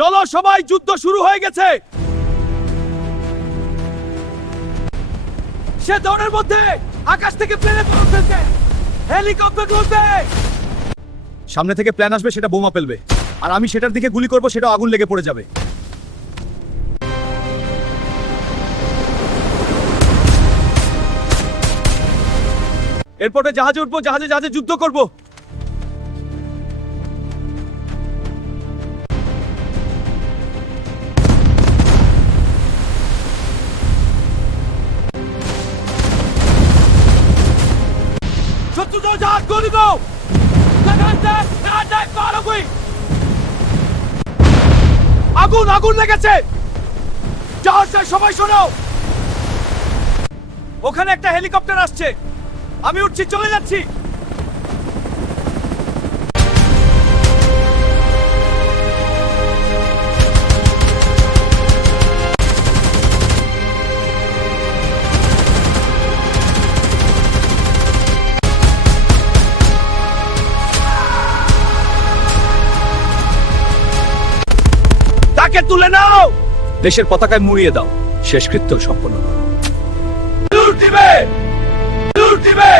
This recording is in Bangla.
চলো সবাই, যুদ্ধ শুরু হয়ে গেছে। সে দৌড়ের মধ্যে আকাশ থেকে প্লেনে বোমা ফেলছে। হেলিকপ্টার উঠবে। সামনে থেকে প্লেন আসবে, সেটা বোমা ফেলবে, আর আমি সেটার দিকে গুলি করব, সেটা আগুন লেগে পড়ে যাবে। এরপরে জাহাজে উঠবো, জাহাজে জাহাজে যুদ্ধ করব। শত্রুদের জাহাজ গলিব। আগুন আগুন লেগেছে। জাহাজটা সবাই শোনো, ওখানে একটা হেলিকপ্টার আসছে। আমি উঠছি, চলে যাচ্ছি। তাকে তুলে নাও, দেশের পতাকায় মুড়িয়ে দাও। শেষকৃত্য সম্পন্ন করো। লুট দিবে, লুট দিবে।